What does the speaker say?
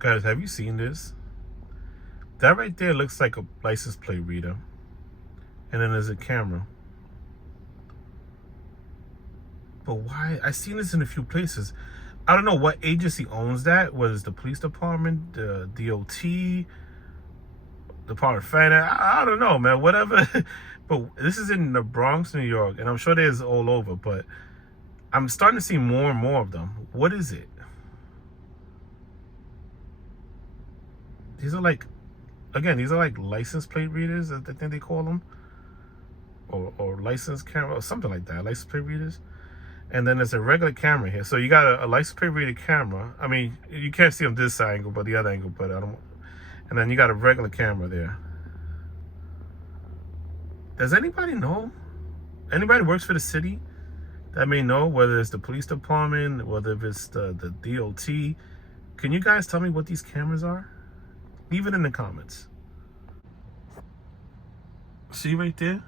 Guys, have you seen this? That right there looks like a license plate reader. And then there's a camera. But why? I've seen this in a few places. I don't know what agency owns that. Whether it's the police department, the DOT, Department of Finance. I don't know, man. Whatever. But this is in the Bronx, New York. And I'm sure there's all over. But I'm starting to see more and more of them. What is it? These are like, again, these are like license plate readers, I think they call them. Or license camera, or something like that. License plate readers. And then there's a regular camera here. So you got a license plate reader camera. I mean, you can't see them this angle, but the other angle, but I don't. And then you got a regular camera there. Does anybody know? Anybody works for the city that may know, whether it's the police department, whether it's the DOT? Can you guys tell me what these cameras are? Leave it in the comments. See right there?